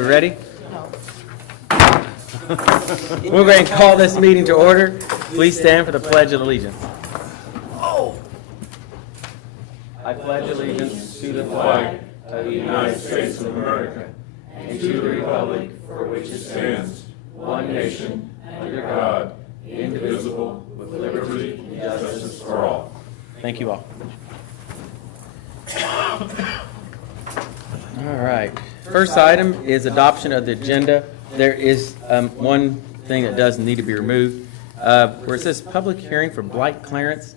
We ready? No. We're going to call this meeting to order. Please stand for the Pledge of Allegiance. I pledge allegiance to the flag of the United States of America and to the republic for which it stands, one nation, under God, indivisible, with liberty and justice for all. Thank you all. All right. First item is adoption of the agenda. There is one thing that does need to be removed. Where it says public hearing for blight clearance,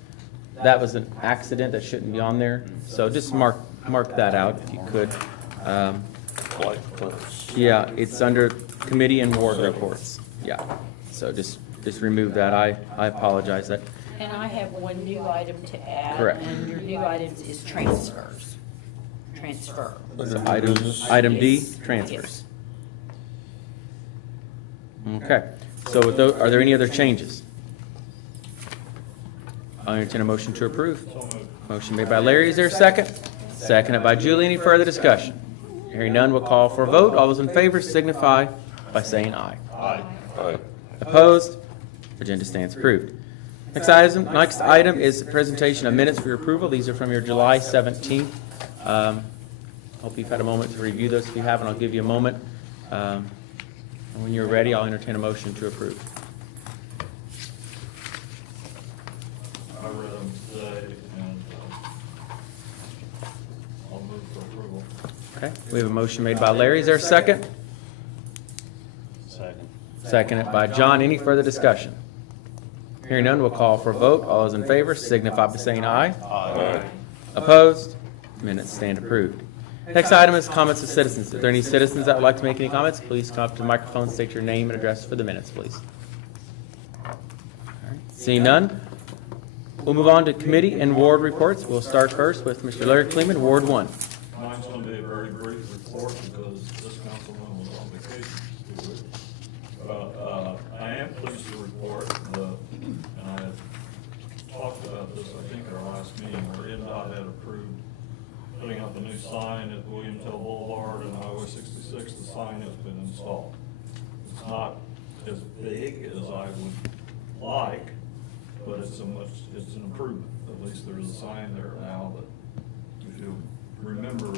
that was an accident that shouldn't be on there. So just mark that out if you could. Blight clearance. Yeah, it's under committee and ward reports. Yeah, so just remove that. I apologize. That And I have one new item to add. Correct. And your new items is transfers. Transfer. so item D, Yes. transfers. Okay, so with those, are there any other changes? I'll entertain a motion to approve. Motion made by Larry, is there a second? Seconded by Julie, any further discussion? Hearing none, we'll call for a vote. All those in favor signify by saying aye. Aye. Opposed? Agenda stands approved. Next item is the presentation of minutes for your approval. These are from your July 17th. Hope you've had a moment to review those. If you haven't, I'll give you a moment. And when you're ready, I'll entertain a motion to approve. I read them today, and I'll move for approval. Okay, we have a motion made by Larry. Is there a second? Second. Seconded by John. Any further discussion? Hearing none, we'll call for a vote. All those in favor signify by saying aye. Aye. Opposed? Minutes stand approved. Next item is comments of citizens. If there are any citizens that would like to make any comments, please come up to the microphone, state your name and address for the minutes, please. All right, seeing none, we'll move on to committee and ward reports. We'll start first with Mr. Larry Kleeman, Ward 1. Mine's going to be a very brief report because this councilman was on vacation this week. But I am pleased to report, and I had talked about this, I think, at our last meeting, where NDOT had approved putting up a new sign at William Tell Boulevard and Highway 66. The sign has been installed. It's not as big as I would like, but it's an improvement. At least there's a sign there now that, if you remember,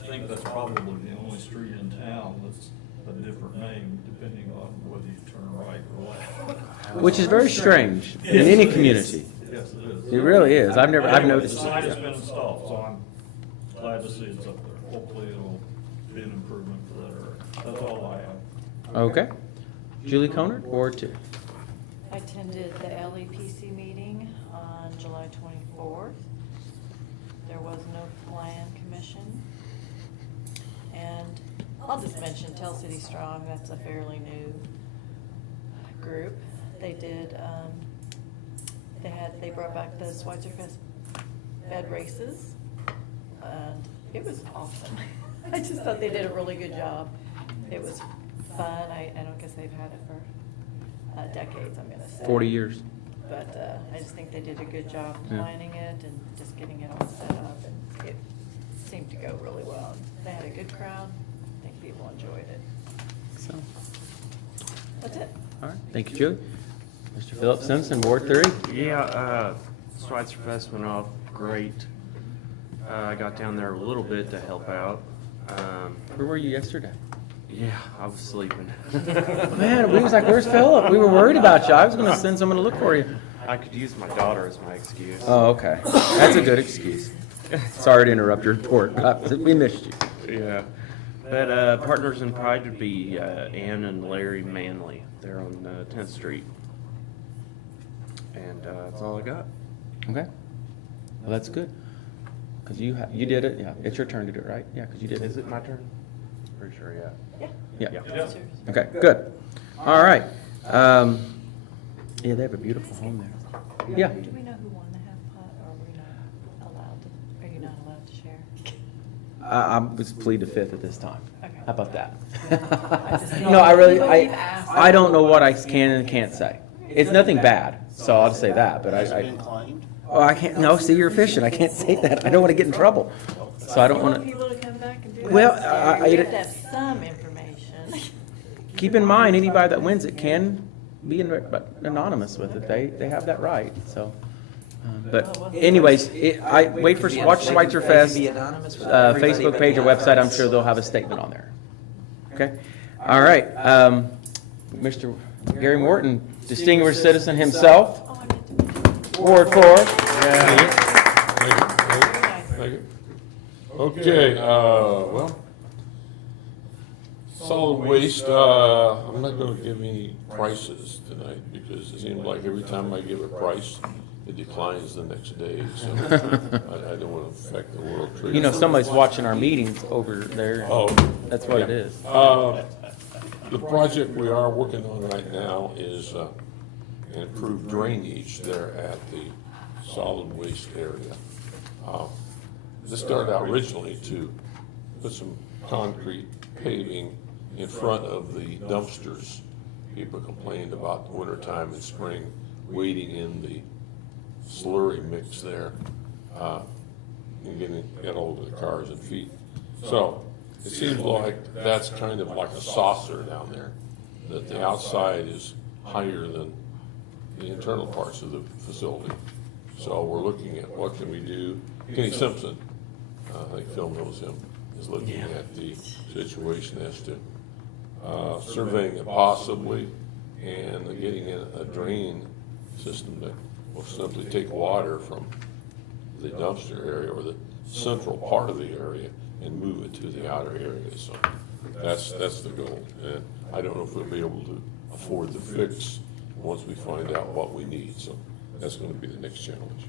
I think that's probably the only street in town that's a different name depending on whether you turn right or left. Which is very strange in any community. Yes, it is. It really is. I've Anyway, noticed. The sign has been installed, so I'm glad to see it's up there. Hopefully it'll be an improvement for that area. That's all I have. Okay. Julie Conard, Ward 2. I attended the LEPC meeting on July 24th. There was no plan commission. And I'll just mention Tell City Strong, that's a fairly new group. They did, they brought back the Schweitzer Fest bed races, and it was awesome. I just thought they did a really good job. It was fun. I don't guess they've had it for decades, I'm gonna say. 40 years. But I just think they did a good job Yeah. planning it and just getting it all set up, and it seemed to go really well. They had a good crowd. I think people enjoyed it. So, That's it. all right. Thank you, Julie. Mr. Philip Simpson, Ward 3. Yeah, Schweitzer Fest went off great. I got down there a little bit to help out. Where were you yesterday? Yeah, I was sleeping. Man, we was like, where's Philip? We were worried about you. I was going to send someone to look for you. I could use my daughter as my excuse. Oh, okay. That's a good excuse. Sorry to interrupt your report, but we missed you. Yeah. But Partners in Pride would be Ann and Larry Manley. They're on 10th Street. And that's all I got. Okay. Well, that's good. Because you did it. Yeah, it's your turn to do it, right? Yeah, because you did Is it. it my turn? Pretty sure, yeah. Yeah. Yeah. That's yours. Okay, good. All right. Yeah, they have a beautiful home there. Yeah. Do we know who won the half pot, or are we not allowed to, are you not allowed to share? I was plead the fifth at this time. Okay. How about that? just- No, I really, Nobody asked. I don't know what I can and can't say. It's nothing bad, so I'll just say that, but Has it I, been claimed? oh, I can't, no, see, you're fishing. I can't say that. I don't want to get in trouble. So I don't want to. People to come back and do it. Well, We have to have some information. Keep in mind, anybody that wins it can be anonymous with it. They have that right, so. But anyways, watch Schweitzer Fest, Facebook page or website. I'm sure they'll have a statement on there. Okay? All right. Mr. Gary Morton, distinguished citizen himself, Oh, I meant to- Ward 4. Thank you. Okay, well, solid waste, I'm not gonna give any prices tonight because it seems like every time I give a price, it declines the next day, so I don't wanna affect the world trade. You know, somebody's watching our meetings over there. Oh. That's what it is. The project we are working on right now is improved drainage there at the solid waste area. This started out originally to put some concrete paving in front of the dumpsters. People complained about the wintertime and spring waiting in the slurry mix there and get hold of the cars and feet. So it seems like that's kind of like a saucer down there, that the outside is higher than the internal parts of the facility. So we're looking at what can we do. Kenny Simpson, I think Phil knows him, is looking at the situation as to surveying it possibly and getting in a drain system that will simply take water from the dumpster area or the central part of the area and move it to the outer areas. So that's the goal. And I don't know if we'll be able to afford the fix once we find out what we need. So that's going to be the next challenge.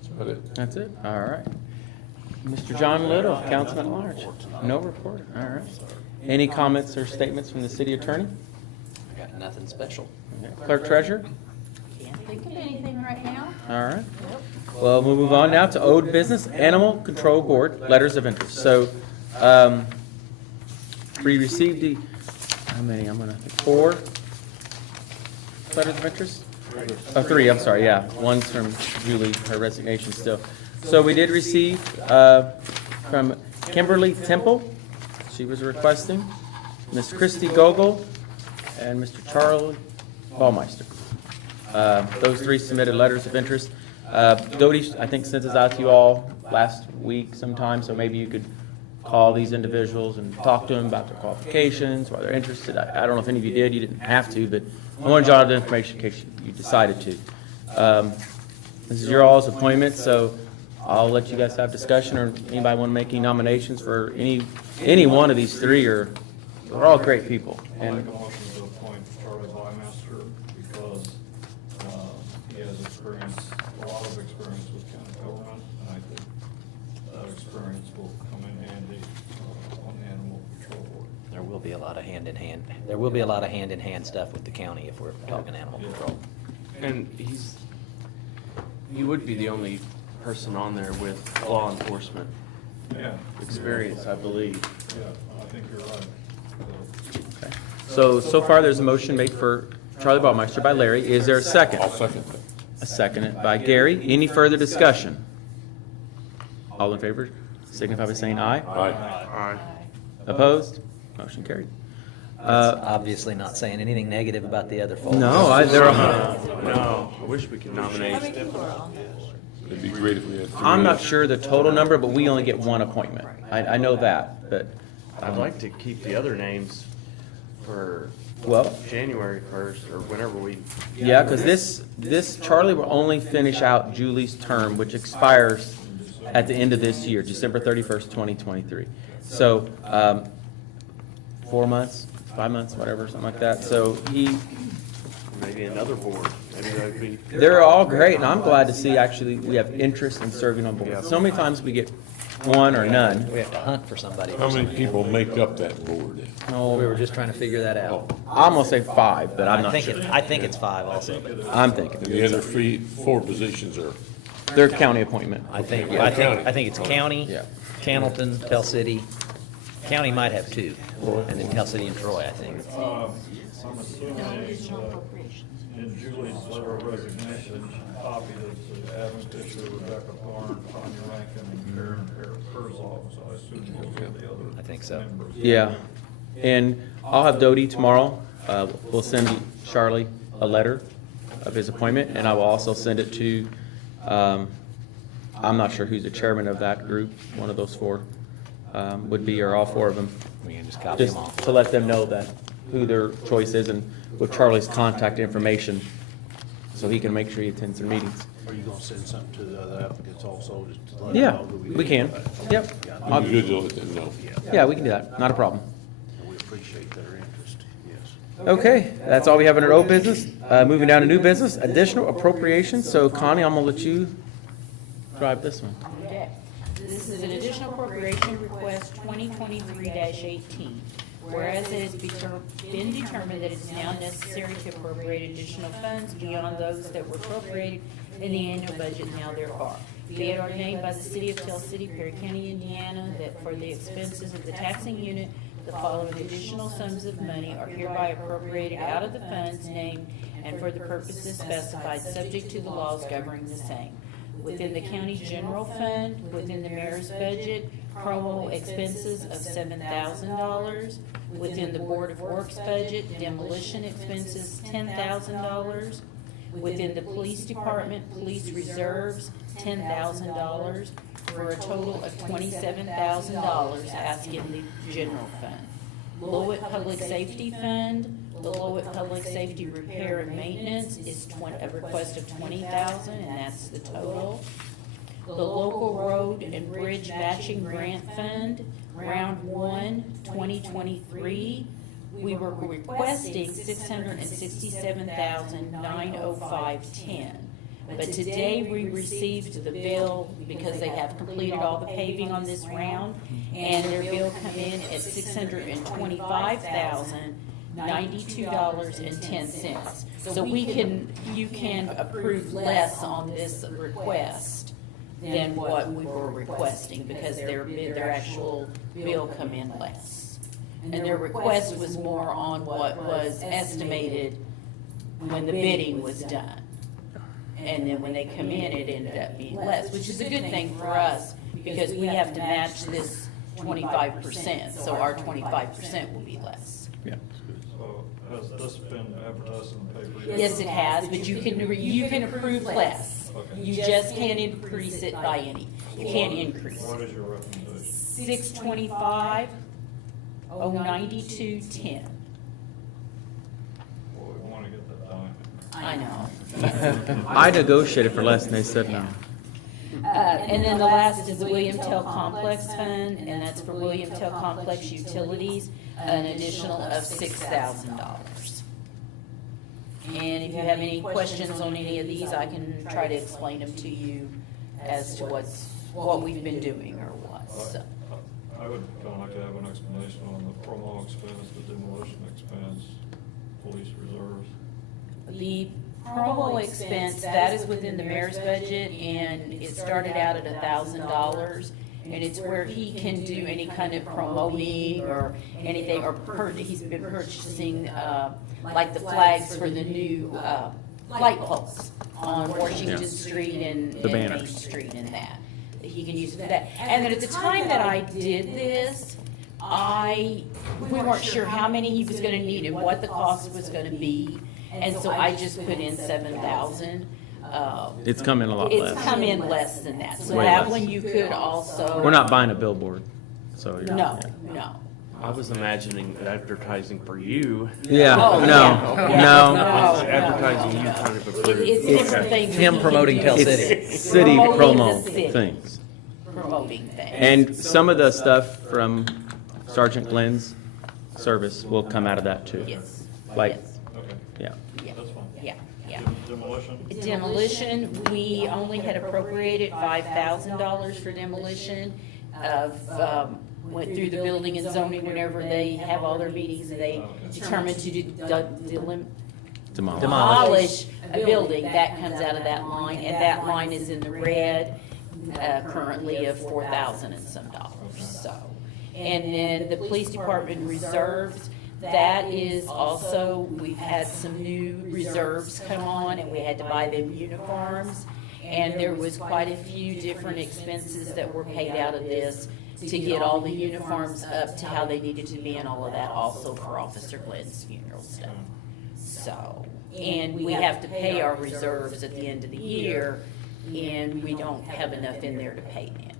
That's about it. That's it? All right. Mr. John Little, Councilman at Large. No report. All right. Any comments or statements from the city attorney? I got nothing special. Okay. Clerk treasurer? Can't think of anything right now. All right. Well, we'll move on now to old business, Animal Control Board, letters of interest. So, we received how many? I'm gonna think 4 letters of interest? Oh, 3, I'm sorry, yeah. One's from Julie, her resignation still. So we did receive, from Kimberly Temple, she was requesting, Miss Christy Gogol, and Mr. Charlie Baumeister. Those 3 submitted letters of interest. Dodie, I think, sent this out to you all last week sometime, so maybe you could call these individuals and talk to them about their qualifications, why they're interested. I don't know if any of you did, you didn't have to, but I wanted you all the information in case you decided to. This is your all's appointment, so I'll let you guys have discussion, or anybody want to make any nominations for any one of these 3, or they're all great people. I'll And make a motion to appoint Charlie Bymaster because he has a lot of experience with county government, and I think that experience will come in handy on the Animal Control Board. There will be a lot of hand-in-hand stuff with the county if we're talking animal control. And he would be the only person on there with law enforcement Yeah, experience, I believe. yeah, I think you're right. so far, there's a motion made for Charlie Baumeister by Larry. Is there a second? I'll second that. A second by Gary. Any further discussion? All in favor, signify by saying aye. Aye. Opposed? Motion carried. Obviously not saying anything negative about the other folks. No, they're all, No, I wish we could How many nominate. people are on there? It'd be great if we had 3. I'm not sure the total number, but we only get 1 appointment. I know that, but, I'd like to keep the other names for well, January 1st or whenever we. yeah, because this Charlie will only finish out Julie's term, which expires at the end of this year, December 31st, 2023. So, 4 months, 5 months, whatever, something like that. So Maybe another board. Maybe that'd be. they're all great, and I'm glad to see actually we have interest in serving on board. So many times we get 1 or none. We have to hunt for somebody. How many people make up that board? We were just trying to figure that out. I'm gonna say 5, but I'm not sure. I think it's 5 also. I'm thinking. And the other 4 positions are, They're county appointment. I think it's county, Yeah. Cannleton, Tell City. County might have 2, and then Tell City and Troy, I think. I'm assuming No, regional appropriations. in Julie's letter of resignation, she copied it to Adam Fisher, Rebecca Thorne, Tanya Rankin, and Karen Herzog, so I assume those are the other I think so. members. Yeah, and I'll have Doty tomorrow. We'll send Charlie a letter of his appointment, and I will also send it to, I'm not sure who's the chairman of that group, one of those four would be, or all four of them. We can just copy Just them all. to let them know that, who their choice is, and with Charlie's contact information, so he can make sure he attends their meetings. Are you gonna send something to the other applicants also, just to let them Yeah, know who we can. Yep. You need to let them know. Yeah, we can do that, not a problem. We appreciate their interest, yes. Okay, that's all we have under old business. Moving down to new business, additional appropriations. So Connie, I'm gonna let you drive this one. Okay. This is an additional appropriation request 2023-18. Whereas it has been determined that it's now necessary to appropriate additional funds beyond those that were appropriated in the annual budget now therefore. Be it ordained by the City of Tell City, Perry County, Indiana, that for the expenses of the taxing unit, the following additional sums of money are hereby appropriated out of the funds named and for the purposes specified, subject to the laws governing the same. Within the county general fund, within the mayor's budget, promo expenses of $7,000. Within the Board of Works budget, demolition expenses $10,000. Within the police department, police reserves $10,000, for a total of $27,000 asked in the general fund. Lowett Public Safety Fund, the Lowett Public Safety Repair and Maintenance is a request of $20,000, and that's the total. The Local Road and Bridge Matching Grant Fund, Round 1, 2023, we were requesting $667,905.10. But today we received the bill because they have completed all the paving on this round, and their bill come in at $625,092.10. So you can approve less on this request than what we were requesting because their actual bill come in less. And their request was more on what was estimated when the bidding was done. And then when they come in, it ended up being less, which is a good thing for us because we have to match this 25%, so our 25% will be less. Yeah. So has this been advertised in the paper? Yes, it has, but you can approve less. Okay. You just can't increase it by any. You can't increase What it. is your recommendation? 625,092.10. Well, we want to get that done. I know. I negotiated for less, and they said no. And then the last is the William Tell Complex Fund, and that's for William Tell Complex Utilities, an additional of $6,000. And if you have any questions on any of these, I can try to explain them to you as to what we've been doing or what, so. I would kind of like to have an explanation on the promo expense, the demolition expense, police reserves. The promo expense, that is within the mayor's budget, and it started out at $1,000. And it's where he can do any kind of promoting or anything, or he's been purchasing, like the flags for the new, light poles on Washington Yeah. Street and The Main banners. Street and that. He can use it for that. And then at the time that I did this, we weren't sure how many he was gonna need and what the cost was gonna be. And so I just put in 7,000. It's come in a lot It's less. come in less than that. So Way that less. one you could also. We're not buying a billboard, so. you're- No, yeah. no. I was imagining advertising for you. Yeah, Oh, no, yeah. no. No. Advertising you kind of approved. It's different things. him we can promoting do. Tell City. It's city Promoting promo the city. things. Promoting things. And some of the stuff from Sergeant Glenn's service will come out of that too. Yes. Like, Yes. Okay, yeah. Yeah, that's fine. yeah, yeah. Demolition? Demolition, we only had appropriated $5,000 for demolition went through the building and zoning whenever they have all their meetings, and they determined to Demolish. demolish a building, that comes out of that line, and that line is in the red, currently of 4,000 and some dollars, so. And then the police department reserves, That is also, we've had some new reserves come on, and we had to buy them uniforms. And there was quite a few different expenses that were paid out of this to get all the uniforms up to how they needed to be and all of that, also for Officer Glenn's funeral stuff. So, and we have to pay our reserves at the end of the year, and we don't have enough in there to pay them.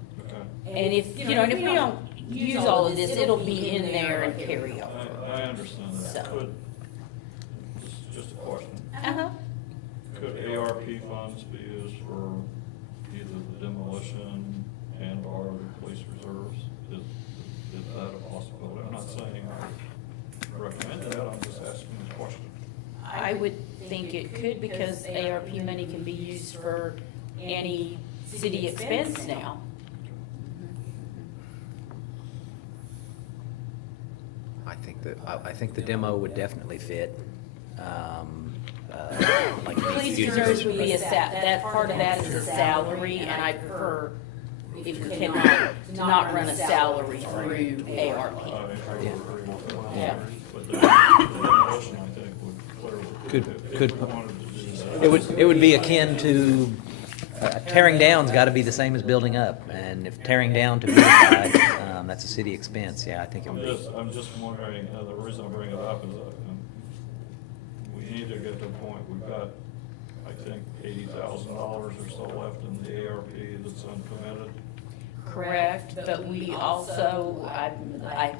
Okay. And if, you know, and if we don't use all of this, it'll be in there and carry over. I understand that. So. Could, just a question. Uh-huh. Could ARP funds be used for either the demolition and or the police reserves? Is that a possibility? I'm not saying I recommend that, I'm just asking the question. I would think it could, because ARP money can be used for any city expense now. I think the demo would definitely fit. Like Police reserves would be that part of that is a salary, and I prefer, if we cannot, not run a salary through ARP. Yeah. But the demolition, I think, would clearly. Could- if we wanted to do that. It would be akin to, tearing down's gotta be the same as building up, and if tearing down to beautify, that's a city expense, yeah, I think it would be. I'm just wondering, the reason I bring it up is we need to get to a point, we've got, I think, $80,000 or so left in the ARP that's uncommitted. Correct, but we also, I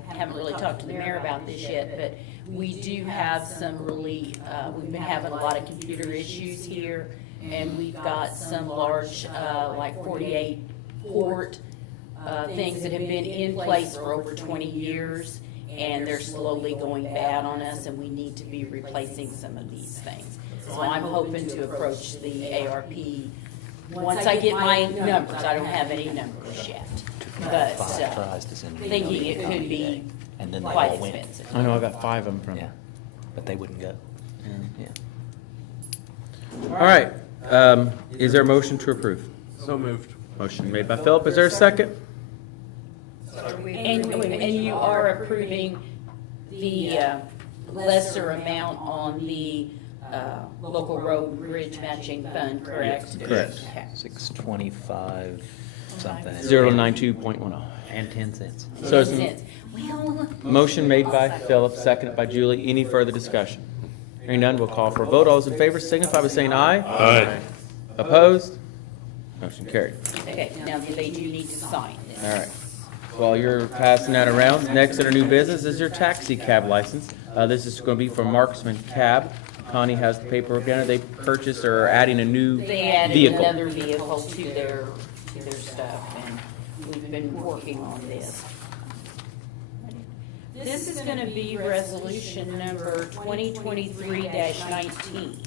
haven't really talked to the mayor about this yet, but we do have some really, we've been having a lot of computer issues here, and we've got some large, like 48 port things that have been in place for over 20 years, and they're slowly going bad on us, and we need to be replacing some of these things. So I'm hoping to approach the ARP, once I get my numbers, I don't have any numbers yet, but Tries to send it. thinking it could be And then they quite all win. expensive. I know I got 5 of them from. Yeah, but they wouldn't go. Yeah. All right, is there a motion to approve? So moved. Motion made by Philip, is there a second? And you are approving the lesser amount on the local road and bridge matching fund, correct? Correct. Okay. 625 something. 092.10. And 10 cents. So it's Cents. Well, motion made by Philip, seconded by Julie. Any further discussion? Hearing none, we'll call for a vote. All those in favor signify by saying aye. Aye. Opposed? Motion carried. okay, now they do need to sign this. All right. While you're passing that around, next under new business is your taxi cab license. This is going to be for Marksman Cab. Connie has the paperwork in it. They purchased or are adding a new They added vehicle. another vehicle to their stuff, and we've been working on this. This is gonna be resolution number 2023-19.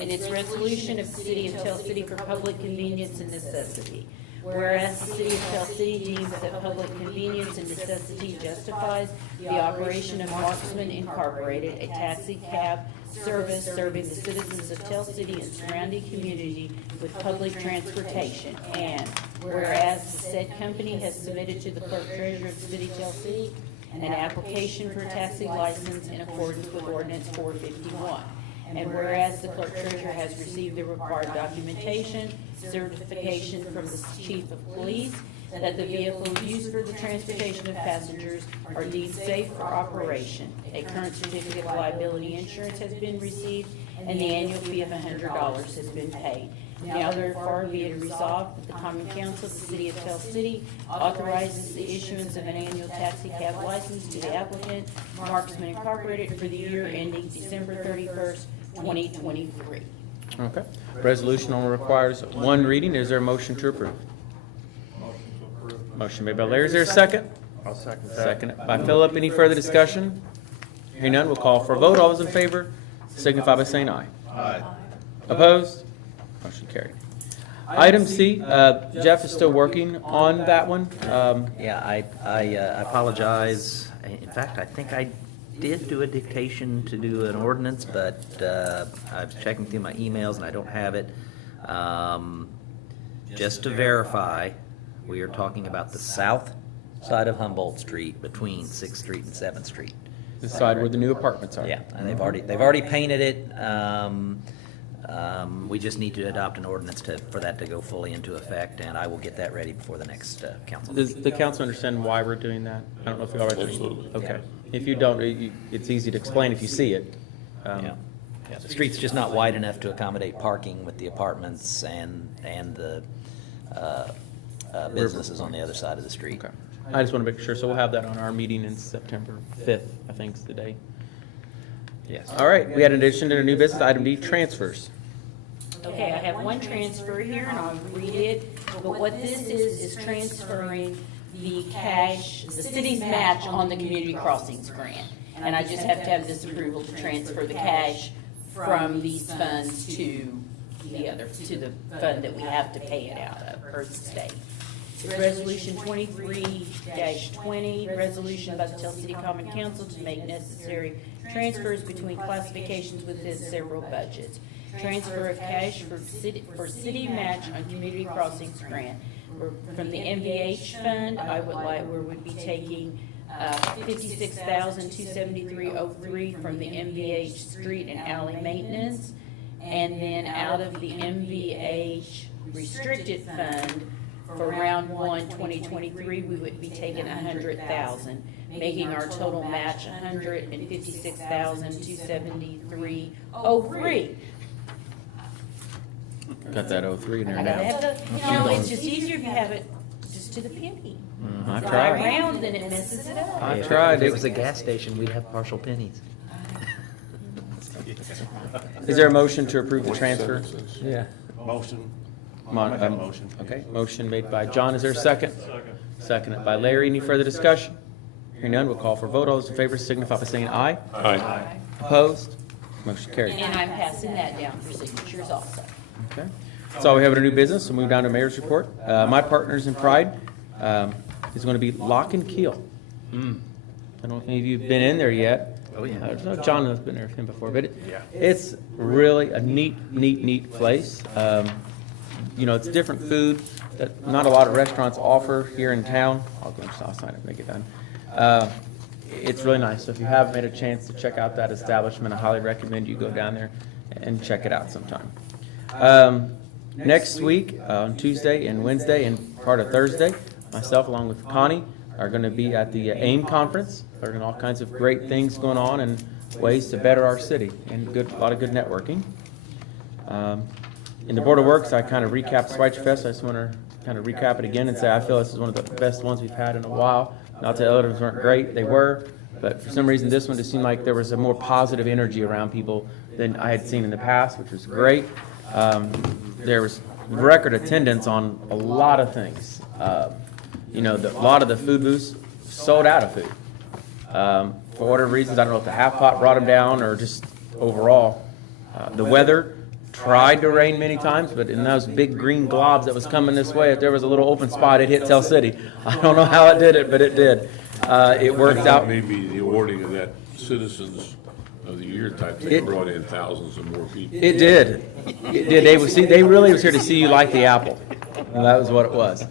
And it's resolution of the City of Tell City for public convenience and necessity. Whereas the City of Tell City deems that public convenience and necessity justifies the operation of Marksman Incorporated, a taxi cab service serving the citizens of Tell City and surrounding community with public transportation. And whereas the said company has submitted to the clerk treasurer of the City of Tell City an application for a taxi license in accordance with ordinance 451. And whereas the clerk treasurer has received the required documentation, certification from the chief of police that the vehicle used for the transportation of passengers are deemed safe for operation. A current certificate of liability insurance has been received, and the annual fee of $100 has been paid. Now therefore be it resolved that the common council of the city of Tell City authorizes the issuance of an annual taxi cab license to the applicant, Marksman Incorporated, for the year ending December 31st, 2023. Okay. Resolution only requires one reading. Is there a motion to approve? Motion to approve. Motion made by Larry. Is there a second? I'll second that. Second by Philip. Any further discussion? Hearing none, we'll call for a vote. All those in favor signify by saying aye. Aye. Opposed? Motion carried. Item C, Jeff is still working on that one. Yeah, I apologize. In fact, I think I did do a dictation to do an ordinance, but I was checking through my emails and I don't have it. Just to verify, we are talking about the south side of Humboldt Street between 6th Street and 7th Street. The side where the new apartments are. Yeah, and they've already painted it. We just need to adopt an ordinance for that to go fully into effect, and I will get that ready before the next council Does meeting. the council understand why we're doing that? I don't know if you already. Absolutely. Okay. If you don't, it's easy to explain if you see it. Yeah. Yeah, the street's just not wide enough to accommodate parking with the apartments and the businesses on the other side of the street. Okay. I just want to make sure, so we'll have that on our meeting in September 5th, I think is the day. Yes. All right, we had an addition to the new business, item D, transfers. Okay, I have one transfer here, and I'll read it, but what this is transferring the cash, the city's match on the community crossings grant. And I just have to have this approval to transfer the cash from these funds to the fund that we have to pay it out of, per the state. It's Resolution 23-20, resolution by the Tell City Common Council to make necessary transfers between classifications within several budgets. Transfer of cash for city match on community crossings grant. From the MVH fund, we would be taking $56,273.03 from the MVH street and alley maintenance. And then out of the MVH restricted fund, for round 1, 2023, we would be taking $100,000, making our total match $156,273.03. Got that 03 in there I gotta now. have it's just easier if you have it just to the penny. I Fly tried. around, then it messes it up. I If tried. it was a gas station, we'd have partial pennies. Is there a motion to approve the transfer? Sentences. Yeah. Motion. Mon- Make that motion. Okay, motion made by John, is there a second? Second. Seconded by Larry, any further discussion? Hearing none, we'll call for a vote, all those in favor signify by saying aye. Aye. Opposed? Motion carried. And I'm passing that down for signatures also. Okay. That's all we have in our new business. We'll move down to Mayor's report. My partners in pride is going to be Lock and Keel. I don't know if any of you have been in there yet. Oh, yeah. I know John has been there with him before, but it's really a neat place. It's different food that not a lot of restaurants offer here in town. I'll go outside and make it done. It's really nice. So if you haven't had a chance to check out that establishment, I highly recommend you go down there and check it out sometime. Next week, on Tuesday and Wednesday and part of Thursday, myself along with Connie are going to be at the AIM conference. Learning all kinds of great things going on and ways to better our city, and a lot of good networking. In the Board of Works, I kind of recapped Schweitzer Fest. I just want to kind of recap it again and say I feel this is one of the best ones we've had in a while. Not that the others weren't great, they were, but for some reason this one just seemed like there was a more positive energy around people than I had seen in the past, which was great. There was record attendance on a lot of things. A lot of the food booths sold out of food. For whatever reasons, I don't know if the half pot brought them down or just overall. The weather tried to rain many times, but in those big green globs that was coming this way, if there was a little open spot, it hit Tell City. I don't know how it did it, but it did. It worked out. Maybe the awarding of that Citizens of the Year type thing brought in thousands of more people. It did. It did. They really was here to see you like the apple. And that was what it was.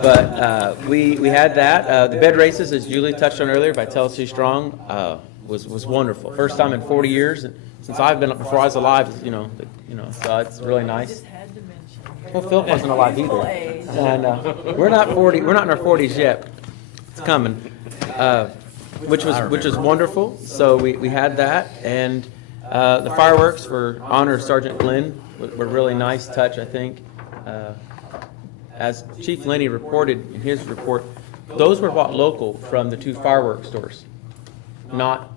But we had that. The bed races, as Julie touched on earlier, by Tennessee Strong, was wonderful. First time in 40 years since I've been up before I was alive. So it's really nice. Just had to mention. Well, Philip wasn't alive either. And we're not 40. We're not in our 40s yet. It's coming. Which was wonderful. So we had that, and the fireworks for honor of Sergeant Glenn were really nice touch, I think. As Chief Lenny reported in his report, those were bought local from the 2 fireworks stores, not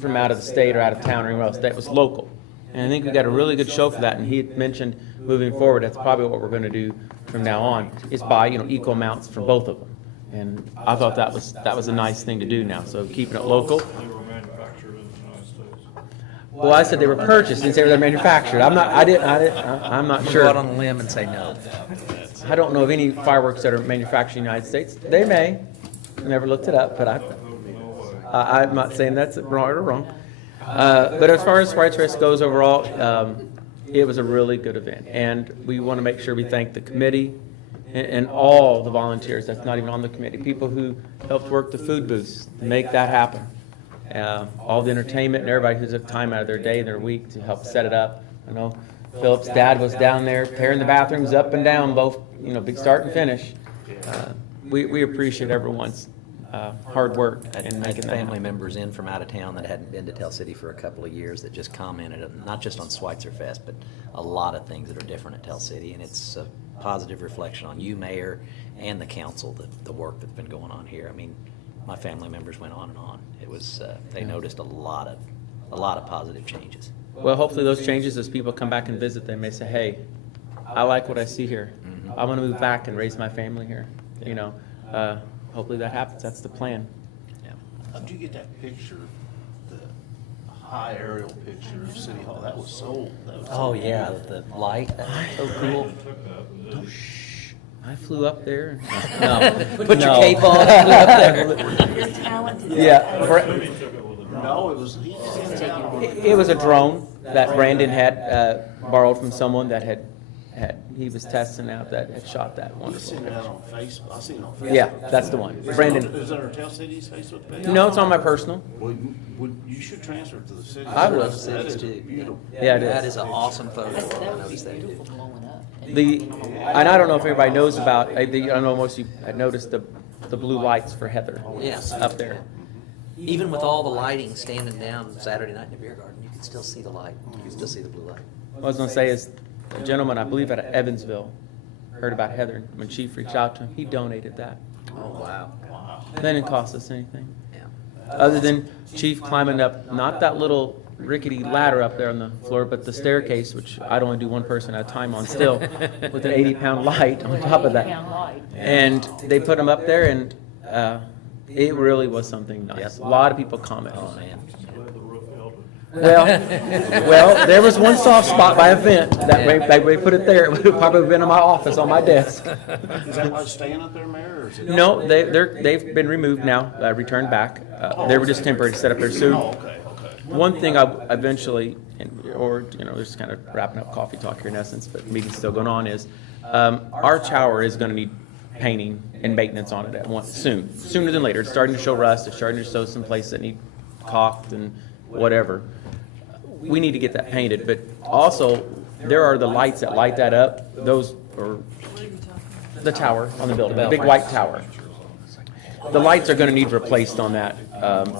from out of the state or out of town or anywhere else. That was local, and I think we got a really good show for that. And he had mentioned moving forward, that's probably what we're going to do from now on, is buy equal amounts from both of them. And I thought that was a nice thing to do now. So keeping it local. They were manufactured in the United States. Well, I said they were purchased, didn't say they're manufactured. I'm not Go sure. out on a limb and say no. I don't know of any fireworks that are manufactured in the United States. They may. Never looked it up, but I'm not saying that's wrong or wrong. But as far as Schweitzer Fest goes overall, it was a really good event. And we want to make sure we thank the committee and all the volunteers that's not even on the committee, people who helped work the food booths to make that happen. All the entertainment and everybody who took time out of their day and their week to help set it up. I know Philip's dad was down there tearing the bathrooms up and down, both, big start and finish. We appreciate everyone's hard work I in had making that family happen. members in from out of town that hadn't been to Tell City for a couple of years that just commented, not just on Schweitzer Fest, but a lot of things that are different at Tell City. And it's a positive reflection on you, Mayor, and the council, the work that's been going on here. I mean, my family members went on and on. It was, they noticed a lot of positive changes. Well, hopefully those changes, as people come back and visit, they may say, hey, I like what I see here. I want to move back and raise my family here. Hopefully that happens. That's the plan. Yeah. How'd you get that picture, the high aerial picture of City Hall? That was sold. Oh, yeah, the light, that was so cool. I flew up there. No. Put your cape on, flew up there. You're talented. Yeah. No, it was, he just sent it out on. It was a drone that Brandon had borrowed from someone that he was testing out that had shot that He wonderful sent it picture. out on Facebook. I seen it on Facebook. Yeah, that's the one. Brandon. Is it on Tell City's Facebook page? No, it's on my personal. Well, you should transfer it to the city. I will. That Cities is too. beautiful. Yeah, it is. That is an awesome photo. I noticed that too. Blowing up. And I don't know if everybody knows about, I don't know most of you had noticed the blue lights for Heather. Yes. Up there. Even with all the lighting standing down Saturday night in the beer garden, you can still see the light. You can still see the blue light. What I was going to say is, a gentleman, I believe out of Evansville, heard about Heather. When Chief reached out to him, he donated that. Oh, wow. That didn't cost us anything. Yeah. Other than Chief climbing up, not that little rickety ladder up there on the floor, but the staircase, which I'd only do one person at a time on still, with an 80-pound light on top of that. Down light. And they put him up there, and it really was something nice. A lot of people commented. Oh, man. Glad the roof held it. Well, there was one soft spot by a vent. That way put it there. It would have probably been in my office on my desk. Is that why staying up there, Mayor, or is it? No, they've been removed now, returned back. They were just temporary to set up there. Oh, So okay. one thing I eventually, just kind of wrapping up coffee talk here in essence, but meeting's still going on, is our tower is going to need painting and maintenance on it at once sooner than later. It's starting to show rust. It's starting to show some places that need caulked and whatever. We need to get that painted, but also there are the lights that light that up. Those are the tower on the building, the big white tower. The lights are going to need replaced on that.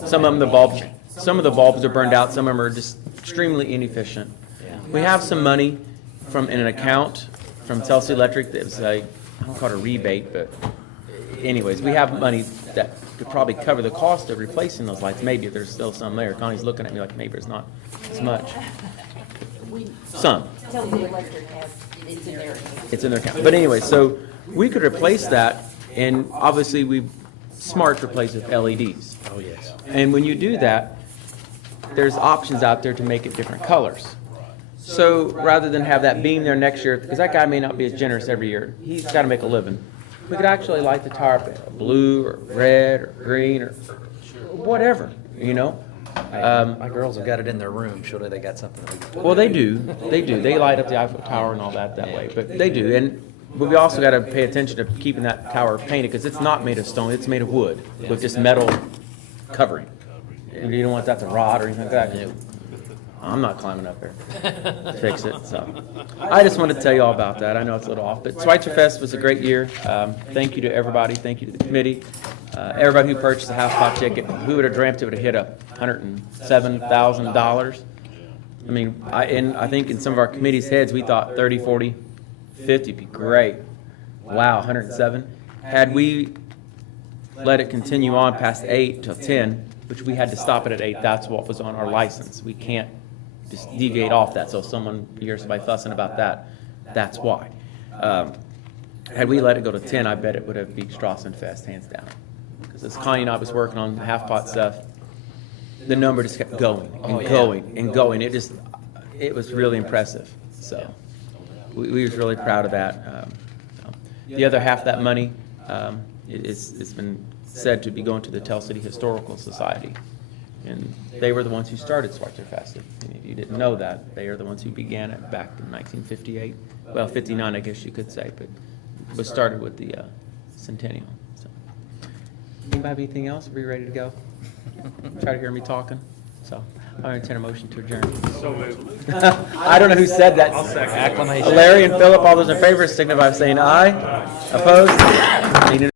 Some of the bulbs are burned out. Some of them are just extremely inefficient. Yeah. We have some money in an account from Telsey Electric that was I don't call it a rebate, but anyways, we have money that could probably cover the cost of replacing those lights. Maybe there's still some there. Connie's looking at me like maybe there's not as much. Some. Tell the electric has, it's in there. It's in their account. But anyway, so we could replace that, and obviously we smart to replace with LEDs. Oh, yes. And when you do that, there's options out there to make it different colors. So rather than have that beam there next year, because that guy may not be as generous every year, he's got to make a living. We could actually light the tower up blue or red or green or whatever, My girls have got it in their room. Surely they got something that we can put. Well, they do. They light up the Eiffel Tower and all that way, but they do. But we also got to pay attention to keeping that tower painted, because it's not made of stone, it's made of wood with just metal covering. And you don't want that to rot or anything like that. I'm not climbing up there to fix it, so. I just wanted to tell you all about that. I know it's a little off, but Schweitzer Fest was a great year. Thank you to everybody. Thank you to the committee. Everybody who purchased a half-pot ticket. Who would have dreamt it would have hit $107,000? I mean, I think in some of our committee's heads, we thought 30, 40, 50 would be great. Wow, 107. Had we let it continue on past 8 till 10, which we had to stop it at 8, that's what was on our license. We can't just deviate off that. So if you hear somebody fussing about that, that's why. Had we let it go to 10, I bet it would have beat Strawson Fest hands down. Because as Connie and I was working on the half-pot stuff, the number just kept going and going and going. It was really impressive. So we was really proud of that. The other half of that money, it's been said to be going to the Tell City Historical Society. And they were the ones who started Schweitzer Fest. If you didn't know that, they are the ones who began it back in 1958. Well, 59, I guess you could say, but was started with the Centennial. So. Anybody have anything else? Are we ready to go? Try to hear me talking. So I'll entertain a motion to adjourn. So moved. I don't know who said that. I'll second. Acclamation. Larry and Philip, all those in favor, signify by saying aye. Opposed? Meeting